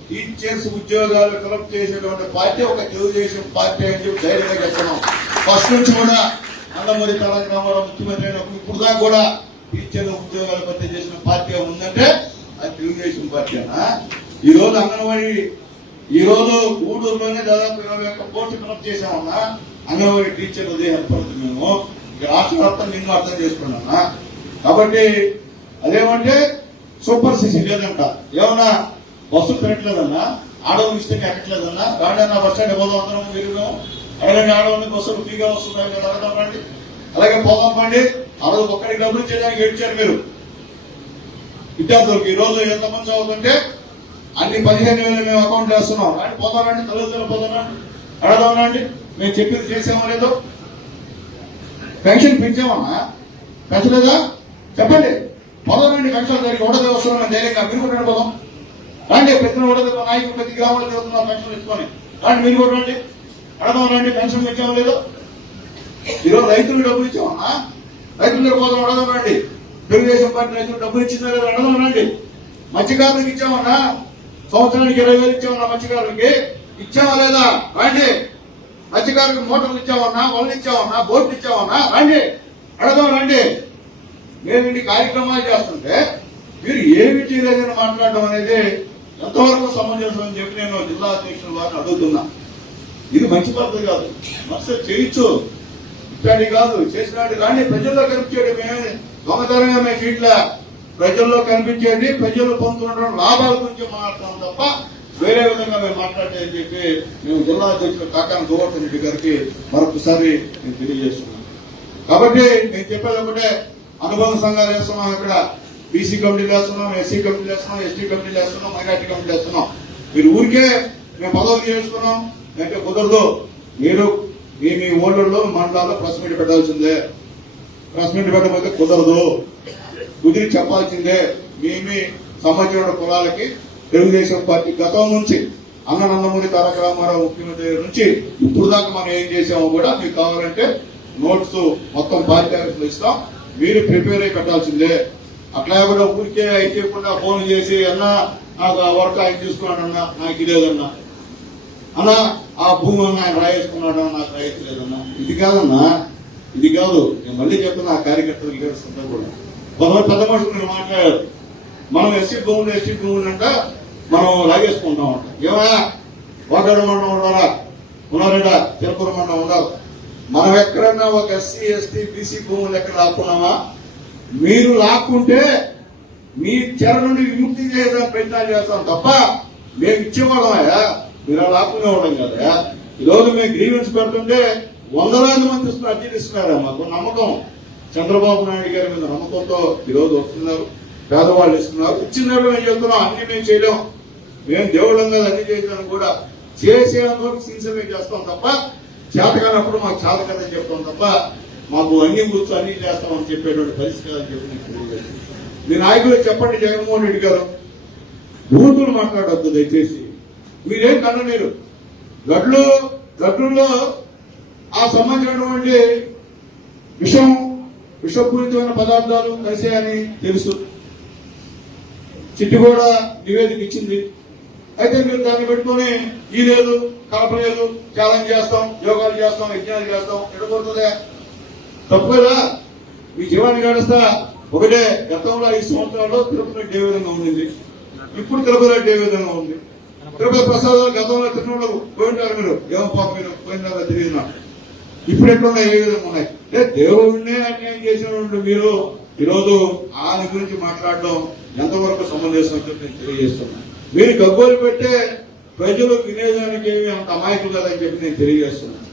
టీచర్స్ ఉద్యోగాలు కలెక్ట్ చేసేటువంటి పార్టీ ఒక తెలుగుదేశం పార్టీ అని చెప్పి ధైర్యంగా చెప్తున్నాం. ఫస్ట్ నుంచి కూడా నందమూరి తారక రామారావు ముఖ్యమంత్రి అయినప్పుడు ఇప్పుడు దాకా కూడా టీచర్ల ఉద్యోగాలు భర్తీ చేసిన పార్టీ ఉందంటే అది తెలుగుదేశం పార్టీ అన్నా. ఈ రోజు అంగన్వాడీ, ఈ రోజు గూడూరులోనే దాదాపు 21 కోట్లు కలెక్ట్ చేశామన్నా. అంగన్వాడీ టీచర్లు దేహపడుతుంది. మేము రాష్ట్ర వ్యాప్తంగా నిన్ను అర్థం చేసుకున్నా. కాబట్టి అదేమంటే సూపర్ సిసి లేదంట. ఏమన్నా బస్సు పెట్టలేదన్నా, ఆడవాళ్ళు ఇస్తే ఎక్కట్లేదన్నా. రాడన్నా బస్ స్టాండ్ పోదాం అందరం తిరిగాం. అడగండి, ఆడవాళ్ళని బస్సులు ఫ్రీగా వస్తున్నాయి కదా, అడగదాం రండి. అలాగే పోదాం పండి. ఆ రోజు ఒక్కడికి డబ్బులు ఇచ్చేదానికి ఏడ్చారు మీరు విద్యార్థులకు. ఈ రోజు ఎంతమంది చదువుతుంటే అన్ని 15,000 మేము అకౌంట్ వేస్తున్నాం. కానీ పోదాం రండి, తల్లిదండ్రులు పోదాం రండి, అడగదాం రండి. మేము చెప్పింది చేసామో లేదో. పెన్షన్ పెంచామన్నా, పెంచలేదా? చెప్పండి. పోదాం రండి. పెన్షన్ దగ్గరికి ఉండదు వస్తున్నాం ధైర్యంగా. మీరు కూడా పోదాం రండి. ప్రతి ఉండదు నాయకులు ప్రతి గ్రామంలో తిరుగుతున్నారు పెన్షన్ ఇచ్చుకొని. రండి, మీరు కూడా రండి, అడగదాం రండి. పెన్షన్ పెంచామో లేదో. ఈరోజు రైతులు డబ్బులు ఇచ్చామన్నా, రైతుల దగ్గర పోదాం, అడగదాం రండి. తెలుగుదేశం పార్టీ రైతులు డబ్బులు ఇచ్చిందా లేదా అడగదాం రండి. మత్స్యకారులకు ఇచ్చామన్నా, సంవత్సరానికి 20,000 ఇచ్చామన్నా. మత్స్యకారులకి ఇచ్చామా లేదా? రండి. మత్స్యకారులకు మోటార్లు ఇచ్చామన్నా, వలలు ఇచ్చామన్నా, బోట్లు ఇచ్చామన్నా. రండి, అడగదాం రండి. నేను ఇన్ని కార్యక్రమాలు చేస్తుంటే మీరు ఏమి చేయలేదని మాట్లాడడం అనేది ఎంతవరకు సమంజసం అని చెప్పి నేను జిల్లా అధ్యక్షుల వారిని అడుగుతున్నా. ఇది మంచి పద్ధతి కాదు. మనసు చేయొచ్చు, ఇట్లాంటి కాదు. చేసినాడు కానీ ప్రజల్లో కనిపించేది మేమే దొంగతనంగా మేము ఇట్లా ప్రజల్లో కనిపించేది, ప్రజలు పొందుతున్న లాభాల గురించి మాట్లాడతాం తప్ప వేరే విధంగా మేము మాట్లాడేదని చెప్పి మేము జిల్లా అధ్యక్షులు కాకాని గోవర్ధన్ రెడ్డి గారికి మరొకసారి నేను తెలియజేస్తున్నాను. కాబట్టి నేను చెప్పేది ఒకటే, అనుబంధ సంఘాలు వేస్తున్నాం, ఇక్కడ బీసీ కమిటీలు వేస్తున్నాం, ఎస్సీ కమిటీలు వేస్తున్నాం, ఎస్టీ కమిటీలు వేస్తున్నాం, మైనార్టీ కమిటీలు వేస్తున్నాం. మీరు ఊరికే మేము పదవులు చేసుకున్నాం అంటే కుదరదు. మీరు మీ ఓళ్ళల్లో మండలాల్లో ప్రెస్ మీట్ పెట్టాల్సిందే. ప్రెస్ మీట్ పెట్టకపోతే కుదరదు. కుదిరి చెప్పాల్సిందే. మీ సంబంధించిన కులాలకి తెలుగుదేశం పార్టీ గతం నుంచి నందమూరి తారక రామారావు ముఖ్యమంత్రి నుంచి ఇప్పుడు దాకా మనం ఏం చేసామో కూడా మీకు కావాలంటే నోట్స్ మొత్తం పార్టీ ఆఫీసులు ఇస్తాం. మీరు ప్రిపేర్ అయి పెట్టాల్సిందే. అట్లా కూడా ఊరికే అయిపోకుండా ఫోన్ చేసి అన్నా నాకు ఆ వర్క్ ఆయన చూసుకున్నాడన్నా, నాకు ఇదేదన్నా అన్నా, ఆ భూమి ఆయన రాయేసుకున్నాడు, నాకు రాయట్లేదన్నా. ఇది కాదన్నా, ఇది కాదు. నేను మళ్ళీ చెప్తున్నా ఆ కార్యకర్తలు లీడర్స్ అంతా కూడా పెద్ద మనుషులు నేను మాట్లాడారు. మనం ఎస్సీ భూములు అంట మనం లాగేసుకుంటాం అంట. ఏమన్నా వాకాడు మండలం ఉండాలా, ఉన్నారంట, తిరుపతి మండలం ఉండాలి. మనం ఎక్కడన్నా ఒక ఎస్సీ ఎస్టీ బీసీ భూములు ఎక్కడ లాక్కున్నామా? మీరు లాక్కుంటే మీ చెర నుండి విముక్తి చేయడానికి ప్రయత్నాలు చేస్తాం తప్ప మేము ఇచ్చేవాళ్ళమయ్యా, మీరు లాక్కునేవాళ్ళం కదా. ఈరోజు మేము గ్రీవెన్స్ పెడుతుంటే 100,000 మంది అర్జీలు ఇస్తున్నారా? మాకు నమ్మకం, చంద్రబాబు నాయుడు గారి మీద నమ్మకంతో ఈరోజు వస్తున్నారు. పేదవాళ్ళు ఇస్తున్నారు. ఇచ్చినట్టు మేము చెప్తున్నాం. అన్ని మేము చేయలేం. మేము దేవుళ్ళం కదా, అన్ని చేసినాం కూడా. చేసేందుకు సిన్సియర్గా చేస్తాం తప్ప చేతకానప్పుడు మాకు చేత కదని చెప్తాం తప్ప మాకు అన్ని కూర్చో అన్ని చేస్తామని చెప్పేటువంటి పరిస్థితి అని చెప్పి మీ నాయకులు చెప్పండి. జగన్మోహన్ రెడ్డి గారు బూతులు మాట్లాడొద్దు దయచేసి. మీరేం కనలేరు. గడ్లలో ఆ సంబంధించినటువంటి విషయం విషపూరితమైన పదార్థాలు కలిసాయని తెలుసు. చిట్టి కూడా నివేదిక ఇచ్చింది. అయితే మీరు దాన్ని పెట్టుకుని ఈ లేదు కలపలేదు, ఛాలెంజ్ చేస్తాం, యోగాలు చేస్తాం, యజ్ఞాలు చేస్తాం, ఎడబడుతుందా? తప్పు కదా. మీ జీవాన్ని గడుస్తా ఒకటే. గతంలో 5 సంవత్సరాల్లో తిరుపతి ఏ విధంగా ఉండింది, ఇప్పుడు తిరుపతి ఏ విధంగా ఉంది. తిరుపతి ప్రసాదాలు గతంలో తిరుమల పోయినారు మీరు, ఏమో పాప మీరు పోయినారో తెలియదు నాకు. ఇప్పుడు ఎట్లున్నాయి, ఏ విధంగా ఉన్నాయి? దేవుడినే అన్యాయం చేసినటువంటి మీరు ఈరోజు ఆయన గురించి మాట్లాడడం ఎంతవరకు సమంజసం అని చెప్పి నేను తెలియజేస్తున్నాను. మీరు గగ్గోలు పెట్టే ప్రజలు వినేదానికి ఏమి అంత అమాయకులు కదని చెప్పి నేను తెలియజేస్తున్నాను.